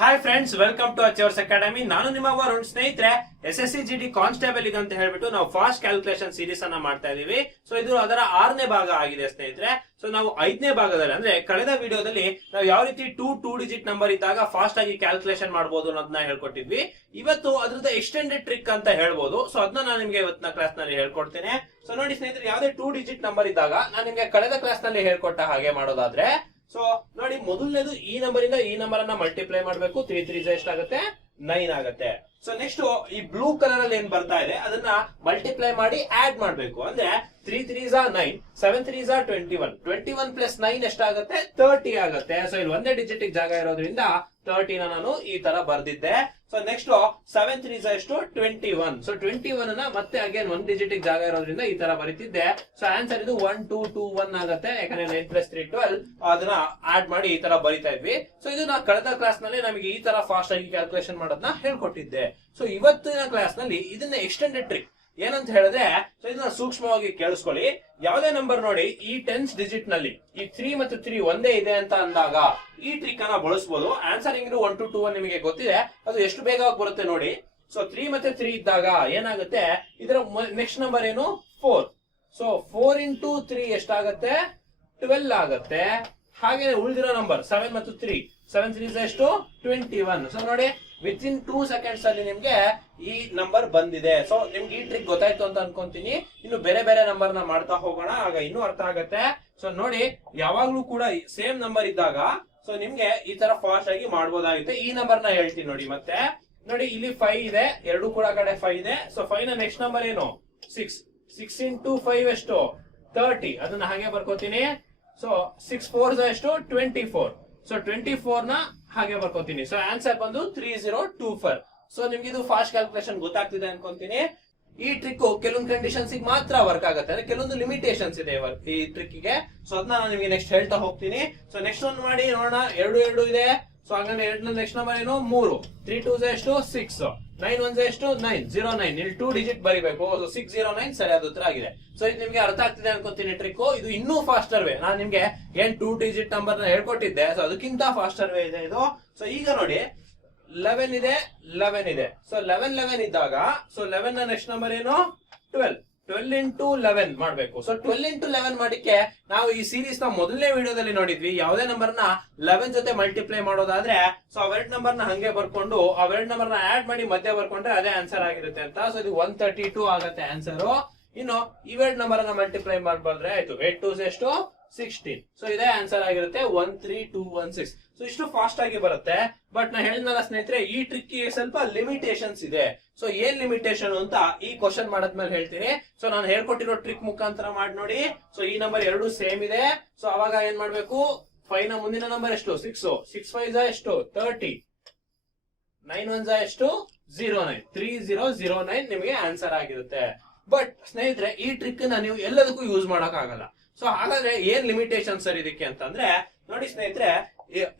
Hi friends welcome to Achievers Academy ನಾನು ನಿಮ್ಮ ವರುಣ್ ಸ್ನೇಹಿತರೆ S S C G D constable ಅಂತ ಹೇಳ್ಬಿಟ್ಟು ನಾವು ಫಾಸ್ಟ್ ಕ್ಯಾಲ್ಕುಲೇಷನ್ ಸೀರೀಸ್ ಅನ್ನ ಮಾಡ್ತಾ ಇದೀವಿ. ಸೊ ಇದು ಅದರ ಆರನೇ ಭಾಗ ಆಗಿದೆ ಸ್ನೇಹಿತರೆ. ಸೊ ನಾವು ಐದನೇ ಭಾಗದಲ್ಲಿ ಅಂದ್ರೆ ಕಳೆದ ವಿಡಿಯೋದಲ್ಲಿ ನಾವು ಯಾವ ರೀತಿ ಟೂ ಟೂ ಡಿಜಿಟ್ ನಂಬರ್ ಇದ್ದಾಗ ಫಾಸ್ಟ್ ಆಗಿ ಕ್ಯಾಲ್ಕುಲೇಷನ್ ಮಾಡಬಹುದು ಅನ್ನೋದನ್ನ ಹೇಳ್ಕೊಟ್ಟಿದ್ವಿ. ಇವತ್ತು ಅದ್ರದ್ದು ಎಕ್ಸ್ಟೆಂಡೆಡ್ ಟ್ರಿಕ್ ಅಂತ ಹೇಳ್ಬೋದು. ಸೊ ಅದನ್ನ ನಾನು ನಿಮಗೆ ಇವತ್ತಿನ ಕ್ಲಾಸ್ನಲ್ಲಿ ಹೇಳ್ಕೊಡ್ತೇನೆ. ಸೊ ನೋಡಿ ಸ್ನೇಹಿತರೆ, ಯಾವುದೇ ಟೂ ಡಿಜಿಟ್ ನಂಬರ್ ಇದ್ದಾಗ ನಾನು ನಿಮ್ಗೆ ಕಳೆದ ಕ್ಲಾಸ್ನಲ್ಲಿ ಹೇಳ್ಕೊಟ್ಟ ಹಾಗೆ ಮಾಡೋದಾದ್ರೆ ಸೊ ನೋಡಿ, ಮೊದಲನೇದು ಈ ನಂಬರ್ ಇಂದ ಈ ನಂಬರ್ ಅನ್ನ ಮಲ್ಟಿಪ್ಲೈ ಮಾಡಬೇಕು. ತ್ರೀ ತ್ರೀ ಎಷ್ಟಾಗುತ್ತೆ ನೈನ್ ಆಗುತ್ತೆ. ಸೊ ನೆಕ್ಸ್ಟ್ ಈ ಬ್ಲೂ ಕಲರ್ ಅಲ್ಲಿ ಏನ್ ಬರ್ತಾ ಇದೆ, ಅದನ್ನ ಮಲ್ಟಿಪ್ಲೈ ಮಾಡಿ ಆಡ್ ಮಾಡ್ಬೇಕು. ಅಂದ್ರೆ ತ್ರೀ ತ್ರೀ ಝಾ nine seven three Jha twenty one twenty one plus nine ಎಷ್ಟಾಗುತ್ತೆ? ತರ್ಟಿ ಆಗುತ್ತೆ. ಸೊ ಇಲ್ಲಿ ಒಂದೇ ಡಿಜಿಟ್ ಜಾಗ ಇರೋದ್ರಿಂದ ತರ್ಟಿನ ನಾನು ಈ ತರ ಬರ್ದಿದ್ದೆ. ಸೊ ನೆಕ್ಸ್ಟ್ ಸೆವೆನ್ ತ್ರೀ ಝಾ ಎಷ್ಟು? Twenty one so twenty one ಅನ್ನ ಮತ್ತೆ ಅಗೇನ್ ಒಂದ್ ಡಿಜಿಟ್ ಜಾಗ ಇರೋದ್ರಿಂದ ಈ ತರ ಬರೀತಿದ್ದೆ. ಸೊ ಆನ್ಸರ್ ಇದು ಒನ್ ಟೂ ಟೂ ಒನ್ ಆಗುತ್ತೆ. ಯಾಕಂದ್ರೆ ನೈನ್ ಪ್ಲಸ್ ತ್ರೀ ಟ್ವೆಲ್ ಅದನ್ನ ಆಡ್ ಮಾಡಿ ಈ ತರ ಬರಿತಾ ಇದ್ವಿ. ಸೊ ಇದು ನಾ ಕಳೆದ ಕ್ಲಾಸ್ನಲ್ಲಿ ನಮಗೆ ಈ ತರ ಫಾಸ್ಟ್ ಆಗಿ ಕ್ಯಾಲ್ಕುಲೇಷನ್ ಮಾಡೋದನ್ನ ಹೇಳ್ಕೊಟ್ಟಿದ್ದೆ. ಸೊ ಇವತ್ತಿನ ಕ್ಲಾಸ್ನಲ್ಲಿ ಇದನ್ನ ಎಕ್ಸ್ಟೆಂಡೆಡ್ ಟ್ರಿಕ್ ಏನಂತ ಹೇಳಿದ್ರೆ ಸೊ ಇದನ್ನ ಸೂಕ್ಷ್ಮವಾಗಿ ಕೇಳಿಸ್ಕೊಳ್ಳಿ. ಯಾವುದೇ ನಂಬರ್ ನೋಡಿ, ಈ ಟೆನ್ಸ್ ಡಿಜಿಟ್ನಲ್ಲಿ, ಈ ತ್ರೀ ಮತ್ತು ತ್ರೀ ಒಂದೇ ಇದೆ ಅಂತ ಅಂದಾಗ, ಈ ಟ್ರಿಕ್ ಅನ್ನ ಬಳಸಬಹುದು ಆನ್ಸರ್ ಹೆಂಗಿದ್ರು ಒನ್ ಟು ಟೂ ನಿಮಗೆ ಗೊತ್ತಿದೆ. ಅದು ಎಷ್ಟು ಬೇಗ ಬರುತ್ತೆ ನೋಡಿ. ಸೊ ತ್ರೀ ಮತ್ತೆ ತ್ರೀ ಇದ್ದಾಗ ಏನಾಗುತ್ತೆ? ಇದರ ನೆಕ್ಸ್ಟ್ ನಂಬರ್ ಏನು? Four so four into three ಎಷ್ಟಾಗತ್ತೆ? ಟ್ವೆಲ್ ಆಗತ್ತೆ. ಹಾಗೆ ಉಳಿದಿರೋ ನಂಬರ್ ಸೆವೆನ್ ಮತ್ತು ತ್ರೀ ಸೆವೆನ್ ತ್ರೀ ಎಷ್ಟು? ಟ್ವೆಂಟಿ ಒನ್ ಸೊ ನೋಡಿ ವಿತ್ ಇನ್ ಟೂ ಸೆಕೆಂಡ್ಸ್ ಅಲ್ಲಿ ನಿಮ್ಗೆ ಈ ನಂಬರ್ ಬಂದಿದೆ. ಸೊ ನಿಮ್ಗೆ ಈ ಟ್ರಿಕ್ ಗೊತ್ತಾಯ್ತು ಅಂತ ಅನ್ಕೊಂತೀನಿ. ಇನ್ನು ಬೇರೆ ಬೇರೆ ನಂಬರ್ನ ಮಾಡ್ತಾ ಹೋಗೋಣ. ಆಗ ಇನ್ನೂ ಅರ್ಥ ಆಗತ್ತೆ. ಸೊ ನೋಡಿ, ಯಾವಾಗ್ಲೂ ಕೂಡ ಸೇಮ್ ನಂಬರ್ ಇದ್ದಾಗ ಸೊ ನಿಮ್ಗೆ ಈ ತರ ಫಾಸ್ಟ್ ಆಗಿ ಮಾಡ್ಬೋದಾಗುತ್ತೆ. ಈ ನಂಬರ್ನ ಹೇಳ್ತೀನಿ ನೋಡಿ ಮತ್ತೆ. ನೋಡಿ, ಇಲ್ಲಿ ಫೈವ್ ಇದೆ. ಎರಡು ಕೂಡ ಕಡೆ ಫೈವ್ ಇದೆ. ಸೊ ಫೈವ್ನ ನೆಕ್ಸ್ಟ್ ನಂಬರ್ ಏನು? ಸಿಕ್ಸ್ ಸಿಕ್ಸ್ ಇಂಟು ಫೈವ್ ಎಷ್ಟು? ತರ್ಟಿ ಅದನ್ನ ಹಾಗೆ ಬರ್ಕೋತೀನಿ. ಸೊ ಸಿಕ್ಸ್ ಫೋರ್ ಎಷ್ಟು? ಟ್ವೆಂಟಿ ಫೋರ್ ಸೊ ಟ್ವೆಂಟಿ ಫೋರ್ನ ಹಾಗೆ ಬರ್ಕೋತೀನಿ. ಸೊ ಆನ್ಸರ್ ಬಂದು three zero two four so ನಿಮ್ಗೆ ಇದು ಫಾಸ್ಟ್ ಕ್ಯಾಲ್ಕುಲೇಷನ್ ಗೊತ್ತಾಗ್ತಿದೆ ಅನ್ಕೊಂತೀನಿ. ಈ ಟ್ರಿಕ್ ಕೆಲವೊಂದು ಕಂಡೀಷನ್ಸ್ ಮಾತ್ರ ವರ್ಕ್ ಆಗುತ್ತೆ. ಅಂದ್ರೆ ಕೆಲವೊಂದು ಲಿಮಿಟೇಷನ್ಸ್ ಇದೆ ಈ ಟ್ರಿಕ್ಗೆ. ಸೊ ಅದನ್ನ ನಾನು ನಿಮಗೆ ನೆಕ್ಸ್ಟ್ ಹೇಳ್ತಾ ಹೋಗ್ತೀನಿ. ಸೊ ನೆಕ್ಸ್ಟ್ ಒಂದು ಮಾಡಿ ನೋಡೋಣ. ಎರಡು ಎರಡು ಇದೆ. ಸೊ ಹಂಗಂದ್ರೆ ಎರಡು ನೆಕ್ಸ್ಟ್ ನಂಬರ್ ಏನು? ಮೂರು. ತ್ರೀ ಟೂ ಎಷ್ಟು? ಸಿಕ್ಸ್ ನೈನ್ ಒನ್ ಎಷ್ಟು? ನೈನ್ ಜೀರೋ ನೈನ್ ಇಲ್ಲಿ ಟೂ ಡಿಜಿಟ್ ಬರಿಬೇಕು. ಸಿಕ್ಸ್ ಜೀರೋ ನೈನ್ ಸರಿಯಾದ ಉತ್ತರ ಆಗಿದೆ. ಸೊ ಇದು ನಿಮ್ಗೆ ಅರ್ಥ ಆಗ್ತಿದೆ ಅನ್ಕೊಂತೀನಿ ಟ್ರಿಕ್ ಇದು ಇನ್ನೂ ಫಾಸ್ಟರ್ ವೇ ನಾನು ನಿಮ್ಗೆ ಏನ್ ಟೂ ಡಿಜಿಟ್ ನಂಬರ್ನ ಹೇಳ್ಕೊಟ್ಟಿದ್ದೆ. ಸೊ ಅದಕ್ಕಿಂತ ಫಾಸ್ಟರ್ ವೇ ಇದೆ ಇದು. ಸೊ ಈಗ ನೋಡಿ. ಲೆವೆನ್ ಇದೆ ಲೆವೆನ್ ಇದೆ. ಸೊ ಲೆವೆನ್ ಲೆವೆನ್ ಇದ್ದಾಗ ಸೊ ಲೆವೆನ್ನ ನೆಕ್ಸ್ಟ್ ನಂಬರ್ ಏನು? ಟ್ವೆಲ್ ಟ್ವೆಲ್ ಇಂಟು ಲೆವೆನ್ ಮಾಡ್ಬೇಕು. ಸೊ ಟ್ವೆಲ್ ಇಂಟು ಲೆವೆನ್ ಮಾಡಿಕ್ಕೆ ನಾವು ಈ ಸೀರೀಸ್ನ ಮೊದಲನೇ ವಿಡಿಯೋದಲ್ಲಿ ನೋಡಿದ್ವಿ. ಯಾವುದೇ ನಂಬರ್ನ ಲೆವೆನ್ ಜೊತೆ ಮಲ್ಟಿಪ್ಲೈ ಮಾಡೋದಾದ್ರೆ ಸೊ ಅವೆರಡ್ ನಂಬರ್ನ ಹಂಗೆ ಬರ್ಕೊಂಡು ಅವೆರಡ್ ನಂಬರ್ನ ಆಡ್ ಮಾಡಿ ಮಧ್ಯೆ ಬರ್ಕೊಂಡ್ರೆ ಅದೇ ಆನ್ಸರ್ ಆಗಿರುತ್ತೆ ಅಂತ. ಸೊ ಇದು ಒನ್ ತರ್ಟಿ ಟೂ ಆಗತ್ತೆ ಆನ್ಸರ್ ಇನ್ನು ಇವೆರಡ್ ನಂಬರ್ನ ಮಲ್ಟಿಪ್ಲೈ ಮಾಡ್ಬಾರ್ದ್ರೆ ಆಯ್ತು. ಏಟ್ ಟೂ ಎಷ್ಟು? ಸಿಕ್ಸ್ಟೀನ್ ಸೊ ಇದೇ ಆನ್ಸರ್ ಆಗಿರುತ್ತೆ. One three two one six so ಇಷ್ಟು ಫಾಸ್ಟ್ ಆಗಿ ಬರುತ್ತೆ. ಬಟ್ ನಾ ಹೇಳಿದ್ನಲ್ಲ ಸ್ನೇಹಿತರೆ, ಈ ಟ್ರಿಕ್ ಸ್ವಲ್ಪ ಲಿಮಿಟೇಷನ್ಸ್ ಇದೆ. ಸೊ ಏನ್ ಲಿಮಿಟೇಷನ್ ಅಂತ ಈ ಕ್ವಶನ್ ಮಾಡದ್ಮೇಲೆ ಹೇಳ್ತೀನಿ. ಸೊ ನಾನು ಹೇಳ್ಕೊಟ್ಟಿರೋ ಟ್ರಿಕ್ ಮುಖಾಂತರ ಮಾಡಿ ನೋಡಿ. ಸೊ ಈ ನಂಬರ್ ಎರಡು ಸೇಮ್ ಇದೆ. ಸೊ ಅವಾಗ ಏನ್ ಮಾಡ್ಬೇಕು? ಫೈವ್ನ ಮುಂದಿನ ನಂಬರ್ ಎಷ್ಟು? ಸಿಕ್ಸ್ ಸಿಕ್ಸ್ ಫೈವ್ ಎಷ್ಟು? ತರ್ಟಿ ನೈನ್ ಒನ್ ಎಷ್ಟು? Zero nine three zero zero nine ನಿಮಗೆ ಆನ್ಸರ್ ಆಗಿರುತ್ತೆ. ಬಟ್ ಸ್ನೇಹಿತರೆ, ಈ ಟ್ರಿಕ್ನ ನೀವು ಎಲ್ಲದಕ್ಕೂ ಯೂಸ್ ಮಾಡಕ್ ಆಗಲ್ಲ ಸೊ ಹಾಗಾದ್ರೆ ಏನ್ ಲಿಮಿಟೇಷನ್ ಸರ್ ಇದಕ್ಕೆ ಅಂತಂದ್ರೆ, ನೋಡಿ ಸ್ನೇಹಿತರೆ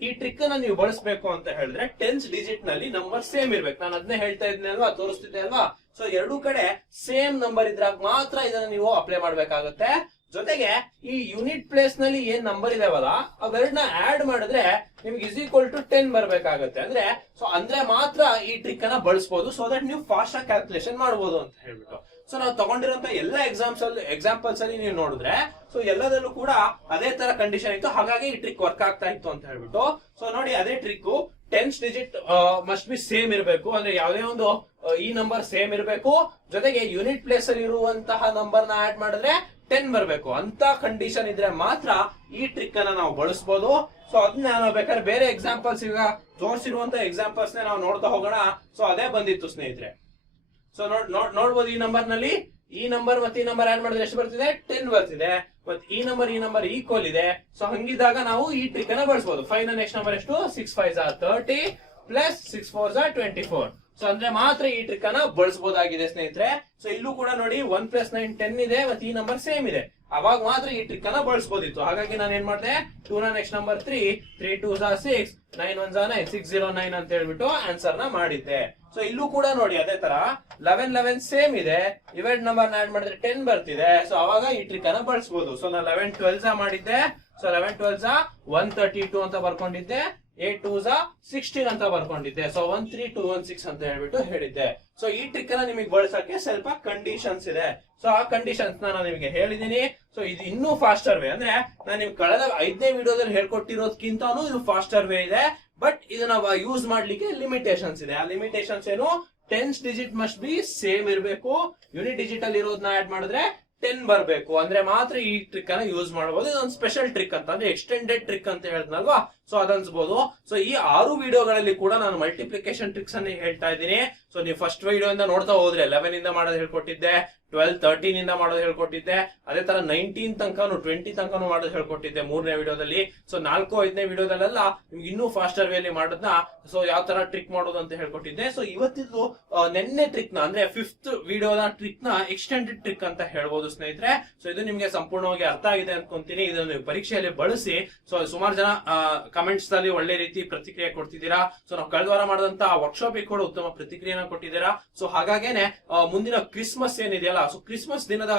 ಈ- ಟ್ರಿಕ್ ಅನ್ನ ನೀವು ಬಳಸಬೇಕು ಅಂತ ಹೇಳಿದ್ರೆ ಟೆನ್ಸ್ ಡಿಜಿಟ್ನಲ್ಲಿ ನಂಬರ್ ಸೇಮ್ ಇರ್ಬೇಕು. ನಾನು ಅದನ್ನೇ ಹೇಳ್ತಾ ಇದ್ದೆ ಅಲ್ವಾ? ತೋರಿಸ್ತಿದ್ದೆ ಅಲ್ವಾ? ಸೊ ಎರಡೂ ಕಡೆ ಸೇಮ್ ನಂಬರ್ ಇದ್ರಾಗ ಮಾತ್ರ ಇದನ್ನ ನೀವು ಅಪ್ಲೈ ಮಾಡ್ಬೇಕಾಗತ್ತೆ. ಜೊತೆಗೆ ಈ ಯೂನಿಟ್ ಪ್ಲೇಸ್ನಲ್ಲಿ ಏನ್ ನಂಬರ್ ಇದಾವಲ್ಲ ಅವೆರಡನ್ನ ಆಡ್ ಮಾಡಿದ್ರೆ ನಿಮ್ಗೆ ಇಸ್ ಈಕ್ವಲ್ ಟು ಟೆನ್ ಬರ್ಬೇಕಾಗತ್ತೆ. ಅಂದ್ರೆ ಸೊ ಅಂದ್ರೆ ಮಾತ್ರ ಈ ಟ್ರಿಕ್ ಅನ್ನ ಬಳಸಬಹುದು ಸೊ ದಟ್ ನೀವು ಫಾಸ್ಟ್ ಆಗಿ ಕ್ಯಾಲ್ಕುಲೇಷನ್ ಮಾಡಬಹುದು ಅಂತ ಹೇಳ್ಬಿಟ್ಟು. ಸೊ ನಾವು ತಗೊಂಡಿರುವಂತ ಎಲ್ಲ ಎಕ್ಸಾಮ್ಸ್ ಅಲ್ಲಿ ಎಕ್ಸಾಂಪಲ್ಸ್ ಅಲ್ಲಿ ನೀವು ನೋಡಿದ್ರೆ ಸೊ ಎಲ್ಲದಲ್ಲೂ ಕೂಡ ಅದೇ ತರ ಕಂಡೀಷನ್ ಇತ್ತು. ಹಾಗಾಗಿ ಈ ಟ್ರಿಕ್ ವರ್ಕ್ ಆಗ್ತಾ ಇತ್ತು ಅಂತ ಹೇಳ್ಬಿಟ್ಟು. ಸೊ ನೋಡಿ ಅದೇ trick tens digit must be same ಇರಬೇಕು. ಅಂದ್ರೆ ಯಾವುದೇ ಒಂದು ಈ ನಂಬರ್ ಸೇಮ್ ಇರಬೇಕು. ಜೊತೆಗೆ ಯೂನಿಟ್ ಪ್ಲೇಸ್ ಅಲ್ಲಿ ಇರುವಂತಹ ನಂಬರ್ನ ಆಡ್ ಮಾಡಿದ್ರೆ ಟೆನ್ ಬರಬೇಕು. ಅಂತ ಕಂಡೀಷನ್ ಇದ್ರೆ ಮಾತ್ರ ಈ ಟ್ರಿಕ್ ಅನ್ನ ನಾವು ಬಳಸಬಹುದು ಸೊ ಅದನ್ನ ನಾವು ಬೇಕಾದ್ರೆ ಬೇರೆ ಎಕ್ಸಾಂಪಲ್ಸ್ ಈಗ ತೋರಿಸಿರುವಂತ ಎಕ್ಸಾಂಪಲ್ಸ್ ನಾವು ನೋಡ್ತಾ ಹೋಗೋಣ. ಸೊ ಅದೇ ಬಂದಿತ್ತು ಸ್ನೇಹಿತರೆ. ಸೊ ನೋಡ್, ನೋಡ್- ನೋಡ್ಬೋದು ಈ ನಂಬರ್ನಲ್ಲಿ. ಈ ನಂಬರ್ ಮತ್ತೆ ಈ ನಂಬರ್ ಆಡ್ ಮಾಡಿದ್ರೆ ಎಷ್ಟು ಬರ್ತಿದೆ? ಟೆನ್ ಬರ್ತಿದೆ. ಮತ್ತೆ ಈ ನಂಬರ್ ಈ ನಂಬರ್ ಈಕ್ವಲ್ ಇದೆ. ಸೊ ಹಂಗಿದಾಗ ನಾವು ಈ ಟ್ರಿಕ್ ಅನ್ನ ಬಳಸಬಹುದು ಫೈವ್ನ ನೆಕ್ಸ್ಟ್ ನಂಬರ್ ಎಷ್ಟು? ಸಿಕ್ಸ್ ಫೈವ್ ಝಾ ತರ್ಟಿ ಪ್ಲಸ್ ಸಿಕ್ಸ್ ಫೋರ್ ಝಾ ಟ್ವೆಂಟಿ ಫೋರ್ ಸೊ ಅಂದ್ರೆ ಮಾತ್ರ ಈ ಟ್ರಿಕ್ ಅನ್ನ ಬಳಸಬಹುದಾಗಿದೆ ಸ್ನೇಹಿತರೆ. ಸೊ ಇಲ್ಲೂ ಕೂಡ ನೋಡಿ ಒನ್ ಪ್ಲಸ್ ನೈನ್ ಟೆನ್ ಇದೆ, ಮತ್ತೆ ಈ ನಂಬರ್ ಸೇಮ್ ಇದೆ. ಅವಾಗ ಮಾತ್ರ ಈ ಟ್ರಿಕ್ ಅನ್ನ ಬಳಸಬಹುದಿತ್ತು ಹಾಗಾಗಿ ನಾನು ಏನ್ ಮಾಡಿದೆ? ಟೂ ನ next number three three two Jha six nine one ಝಾ ನೈನ್ ಸಿಕ್ಸ್ ಜೀರೋ ನೈನ್ ಅಂತ ಹೇಳ್ಬಿಟ್ಟು ಆನ್ಸರ್ನ ಮಾಡಿದ್ದೆ. ಸೊ ಇಲ್ಲೂ ಕೂಡ ನೋಡಿ, ಅದೇ ತರ ಲೆವೆನ್ ಲೆವೆನ್ ಸೇಮ್ ಇದೆ. ಇವೆಂಟ್ ನಂಬರ್ ಆಡ್ ಮಾಡಿದ್ರೆ ಟೆನ್ ಬರ್ತಿದೆ. ಸೊ ಅವಾಗ ಈ ಟ್ರಿಕ್ ಅನ್ನ ಬಳಸಬಹುದು ಸೊ ನಾನು ಲೆವೆನ್ ಟ್ವೆಲ್ವ್ ಮಾಡಿದ್ದೆ. So eleven twelve one thirty two ಅಂತ ಬರ್ಕೊಂಡಿದ್ದೆ. ಏಟ್ ಟೂ ಝಾ ಸಿಕ್ಸ್ಟೀನ್ ಅಂತ ಬರ್ಕೊಂಡಿದ್ದೆ. So one three two one six ಅಂತ ಹೇಳ್ಬಿಟ್ಟು ಹೇಳಿದ್ದೆ. ಸೊ ಈ ಟ್ರಿಕ್ ಅನ್ನ ನಿಮಗೆ ಬಳಸಕ್ಕೆ ಸ್ವಲ್ಪ ಕಂಡೀಷನ್ಸ್ ಇದೆ. ಸೊ ಆ ಕಂಡೀಷನ್ಸ್ ನಾನು ನಿಮಗೆ ಹೇಳಿದೀನಿ. ಸೊ ಇದು ಇನ್ನೂ ಫಾಸ್ಟರ್ ವೇ ಅಂದ್ರೆ, ನಾನು ನಿಮ್ಗೆ ಕಳೆದ ಐದನೇ ವಿಡಿಯೋದಲ್ಲಿ ಹೇಳ್ಕೊಟ್ಟಿರೋದ್ಕಿಂತ ಇದು ಫಾಸ್ಟರ್ ವೇ ಇದೆ. ಬಟ್ ಇದನ್ನ ಯೂಸ್ ಮಾಡ್ಲಿಕ್ಕೆ ಲಿಮಿಟೇಷನ್ಸ್ ಇದೆ. ಆ ಲಿಮಿಟೇಷನ್ಸ್ ಏನು tens digit must be same ಇರಬೇಕು. ಯೂನಿಟ್ ಡಿಜಿಟಲ್ ಇರೋದನ್ನ ಆಡ್ ಮಾಡಿದ್ರೆ ಟೆನ್ ಬರಬೇಕು. ಅಂದ್ರೆ ಮಾತ್ರ ಈ ಟ್ರಿಕ್ ಅನ್ನ ಯೂಸ್ ಮಾಡಬಹುದು. ಇದೊಂದು ಸ್ಪೆಷಲ್ ಟ್ರಿಕ್ ಅಂತ ಅಂದ್ರೆ ಎಕ್ಸ್ಟೆಂಡೆಡ್ ಟ್ರಿಕ್ ಅಂತ ಹೇಳಿದ್ನಲ್ವಾ? ಸೊ ಅದನ್ಸ್ಬಹುದು ಸೊ ಈ ಆರು ವಿಡಿಯೋಗಳಲ್ಲಿ ಕೂಡ ನಾನು ಮಲ್ಟಿಪ್ಲಿಕೇಶನ್ ಟ್ರಿಕ್ಸ್ ಅನ್ನ ಹೇಳ್ತಾ ಇದ್ದೀನಿ. ಸೊ ನೀವು ಫಸ್ಟ್ ವಿಡಿಯೋ ಇಂದ ನೋಡ್ತಾ ಹೋದ್ರೆ ಲೆವೆನ್ ಇಂದ ಮಾಡೋದು ಹೇಳ್ಕೊಟ್ಟಿದ್ದೆ ಟ್ವೆಲ್ ತರ್ಟೀನ್ ಇಂದ ಮಾಡೋದು ಹೇಳ್ಕೊಟ್ಟಿದ್ದೆ, ಅದೇ ತರ ನೈನ್ಟೀನ್ ತನಕನು ಟ್ವೆಂಟಿ ತನಕನು ಮಾಡೋದು ಹೇಳ್ಕೊಟ್ಟಿದ್ದೆ ಮೂರನೇ ವಿಡಿಯೋದಲ್ಲಿ ಸೊ ನಾಲ್ಕು, ಐದನೇ ವಿಡಿಯೋದಲ್ಲೆಲ್ಲ ನಿಮ್ಗೆ ಇನ್ನೂ ಫಾಸ್ಟರ್ ವೇಲಿ ಮಾಡೋದ್ನ ಸೊ ಯಾವ ತರ ಟ್ರಿಕ್ ಮಾಡೋದು ಅಂತ ಹೇಳ್ಕೊಟ್ಟಿದ್ದೆ. ಸೊ ಇವತ್ತಿದ್ದು ನಿನ್ನೆ ಟ್ರಿಕ್ನ, ಅಂದ್ರೆ ಫಿಫ್ತ್ ವಿಡಿಯೋದ ಟ್ರಿಕ್ನ ಎಕ್ಸ್ಟೆಂಡೆಡ್ ಟ್ರಿಕ್ ಅಂತ ಹೇಳ್ಬೋದು ಸ್ನೇಹಿತರೆ. ಸೊ ಇದು ನಿಮ್ಗೆ ಸಂಪೂರ್ಣವಾಗಿ ಅರ್ಥ ಆಗಿದೆ ಅನ್ಕೊಂತೀನಿ. ಇದನ್ನು ಪರೀಕ್ಷೆಯಲ್ಲಿ ಬಳಸಿ ಸೊ ಸುಮಾರು ಜನ ಕಮೆಂಟ್ಸ್ ಅಲ್ಲಿ ಒಳ್ಳೆ ರೀತಿ ಪ್ರತಿಕ್ರಿಯೆ ಕೊಡ್ತಿದ್ದೀರಾ. ಸೊ ನಾವು ಕಳೆದ ವಾರ ಮಾಡಿದಂತ ವರ್ಕ್ಶಾಪ್ ಕೂಡ ಉತ್ತಮ ಪ್ರತಿಕ್ರಿಯೆನ ಕೊಟ್ಟಿದ್ದೀರಾ? ಸೊ ಹಾಗಾಗೇನೆ ಮುಂದಿನ ಕ್ರಿಸ್ಮಸ್ ಏನಿದೆಯಲ್ಲ ಸೊ ಕ್ರಿಸ್ಮಸ್ ದಿನದ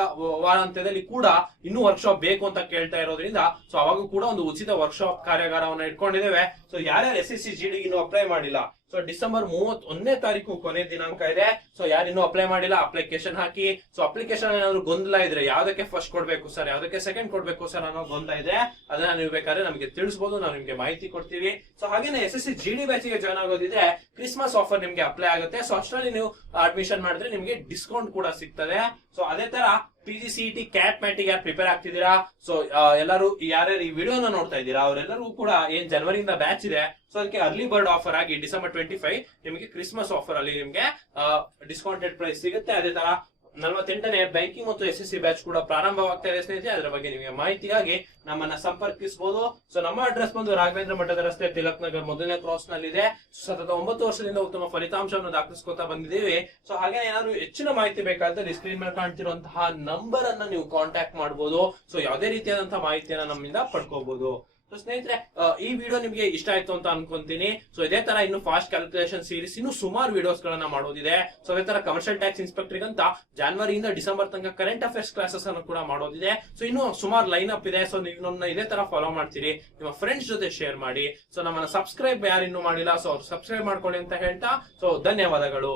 ವಾರಾಂತ್ಯದಲ್ಲಿ ಕೂಡ ಇನ್ನೂ ವರ್ಕ್ಶಾಪ್ ಬೇಕು ಅಂತ ಕೇಳ್ತಾ ಇರೋದ್ರಿಂದ ಸೊ ಅವಾಗ ಕೂಡ ಒಂದು ಉಚಿತ ವರ್ಕ್ಶಾಪ್ ಕಾರ್ಯಾಗಾರವನ್ನ ಇಟ್ಕೊಂಡಿದ್ದೇವೆ. ಸೊ ಯಾರ್ಯಾರು ಎಸ್ ಎಸ್ ಸಿ ಜಿ ಇನ್ನು ಅಪ್ಲೈ ಮಾಡಿಲ್ಲ ಸೊ ಡಿಸೆಂಬರ್ ಮೂವತ್ ಒಂದನೇ ತಾರೀಕು ಕೊನೆ ದಿನಾಂಕ ಇದೆ. ಸೊ ಯಾರಿನ್ನೂ ಅಪ್ಲೈ ಮಾಡಿಲ್ಲ ಅಪ್ಲಿಕೇಶನ್ ಹಾಕಿ. ಸೊ ಅಪ್ಲಿಕೇಶನ್ ಏನಾದ್ರು ಗೊಂದಲ ಇದ್ರೆ ಯಾವ್ದಕ್ಕೆ ಫಸ್ಟ್ ಕೊಡ್ಬೇಕು ಸರ್ ಯಾವ್ದಕ್ಕೆ ಸೆಕೆಂಡ್ ಕೊಡ್ಬೇಕು ಸರ್ ಅನ್ನೋ ಗೊಂದಲ ಇದೆ ಅದನ್ನ ನೀವು ಬೇಕಾದ್ರೆ ನಮಗೆ ತಿಳಿಸಬಹುದು ನಾವು ನಿಮ್ಗೆ ಮಾಹಿತಿ ಕೊಡ್ತೀವಿ. ಸೊ ಹಾಗೇನೆ S S C G D ಬ್ಯಾಚ್ಗೆ join ಆಗೋದಿದ್ರೆ ಕ್ರಿಸ್ಮಸ್ ಆಫರ್ ನಿಮ್ಗೆ ಅಪ್ಲೈ ಆಗುತ್ತೆ. ಸೊ ಅಷ್ಟರಲ್ಲಿ ನೀವು ಅಡ್ಮಿಷನ್ ಮಾಡಿದ್ರೆ ನಿಮ್ಗೆ ಡಿಸ್ಕೌಂಟ್ ಕೂಡ ಸಿಗ್ತದೆ. ಸೊ ಅದೇ ತರ P G C T CAT ಮ್ಯಾಟಿಗೆ ಯಾರು ಪ್ರಿಪೇರ್ ಆಗ್ತಿದ್ದೀರಾ? ಸೊ ಎಲ್ಲರೂ ಯಾರ್ಯಾರು ಈ ವಿಡಿಯೋನ ನೋಡ್ತಾ ಇದ್ದೀರಾ, ಅವರೆಲ್ಲರೂ ಕೂಡ ಏನ್ ಜನವರಿಯಿಂದ ಬ್ಯಾಚ್ ಇದೆ ಸೊ ಅದಕ್ಕೆ ಅರ್ಲಿ ಬರ್ಡ್ ಆಫರ್ ಆಗಿ ಡಿಸೆಂಬರ್ ಟ್ವೆಂಟಿ ಫೈವ್ ನಿಮಗೆ ಕ್ರಿಸ್ಮಸ್ ಆಫರ್ ಅಲ್ಲಿ ನಿಮಗೆ ಡಿಸ್ಕೌಂಟೆಡ್ ಪ್ರೈಸ್ ಸಿಗುತ್ತೆ. ಅದೇ ತರ ನಲವತ್ತೆಂಟನೇ ಬ್ಯಾಂಕಿಂಗ್ ಮತ್ತು ಎಸ್ ಎಸ್ ಬ್ಯಾಚ್ ಕೂಡ ಪ್ರಾರಂಭವಾಗ್ತಾ ಇದೆ ಸ್ನೇಹಿತರೆ. ಅದರ ಬಗ್ಗೆ ನಿಮಗೆ ಮಾಹಿತಿಗಾಗಿ ನಮ್ಮನ್ನ ಸಂಪರ್ಕಿಸಬಹುದು ಸೊ ನಮ್ಮ ಅಡ್ರೆಸ್ ಬಂದು ರಾಘವೇಂದ್ರ ಮಠದ ರಸ್ತೆ ತಿಲಕ್ ನಗರ್ ಮೊದಲನೇ ಕ್ರಾಸ್ನಲ್ಲಿ ಇದೆ ಸತತ ಒಂಬತ್ತು ವರ್ಷದಿಂದ ಉತ್ತಮ ಫಲಿತಾಂಶವನ್ನು ದಾಖಲಿಸ್ಕೊತಾ ಬಂದಿದ್ದೀವಿ. ಸೊ ಹಾಗೆ ಏನಾದ್ರು ಹೆಚ್ಚಿನ ಮಾಹಿತಿ ಬೇಕಾದ್ರೆ ಸ್ಕ್ರೀನ್ ಮೇಲೆ ಕಾಣ್ತಿರುವಂತಹ ನಂಬರ್ ಅನ್ನ ನೀವು ಕಾಂಟ್ಯಾಕ್ಟ್ ಮಾಡಬಹುದು ಸೊ ಯಾವುದೇ ರೀತಿಯಾದಂತಹ ಮಾಹಿತಿಯನ್ನ ನಮ್ಮಿಂದ ಪಡ್ಕೋಬಹುದು ಸೊ ಸ್ನೇಹಿತರೆ ಈ ವಿಡಿಯೋ ನಿಮಗೆ ಇಷ್ಟ ಆಯ್ತು ಅಂತ ಅನ್ಕೊಂತೀನಿ. ಸೊ ಇದೇ ತರ ಇನ್ನು ಫಾಸ್ಟ್ ಕ್ಯಾಲ್ಕುಲೇಷನ್ ಸೀರೀಸ್ ಇನ್ನು ಸುಮಾರು ವಿಡಿಯೋಸ್ ಗಳನ್ನ ಮಾಡೋದಿದೆ. ಸೊ ಅದೇ ತರ ಕಮರ್ಷಿಯಲ್ ಟ್ಯಾಕ್ಸ್ ಇನ್ಸ್ಪೆಕ್ಟರ್ ಅಂತ ಜಾನ್ವರಿಯಿಂದ ಡಿಸೆಂಬರ್ ತನಕ ಕರೆಂಟ್ ಅಫೇರ್ಸ್ ಕ್ಲಾಸಸ್ ಅನ್ನು ಕೂಡ ಮಾಡೋದಿದೆ. ಸೊ ಇನ್ನು ಸುಮಾರು ಲೈನ್ ಅಪ್ ಇದೆ. ಸೊ ನೀವು ನಮ್ಮ ಇದೇ ತರ ಫಾಲೋ ಮಾಡ್ತೀರಿ. ನಿಮ್ಮ ಫ್ರೆಂಡ್ಸ್ ಜೊತೆ ಶೇರ್ ಮಾಡಿ. ಸೊ ನಮ್ಮನ್ನ ಸಬ್ಸ್ಕ್ರೈಬ್ ಯಾರು ಇನ್ನೂ ಮಾಡಿಲ್ಲ. ಸೊ ಅವ್ರು ಸಬ್ಸ್ಕ್ರೈಬ್ ಮಾಡ್ಕೊಳ್ಳಿ ಅಂತ ಹೇಳ್ತಾ. ಸೊ ಧನ್ಯವಾದಗಳು.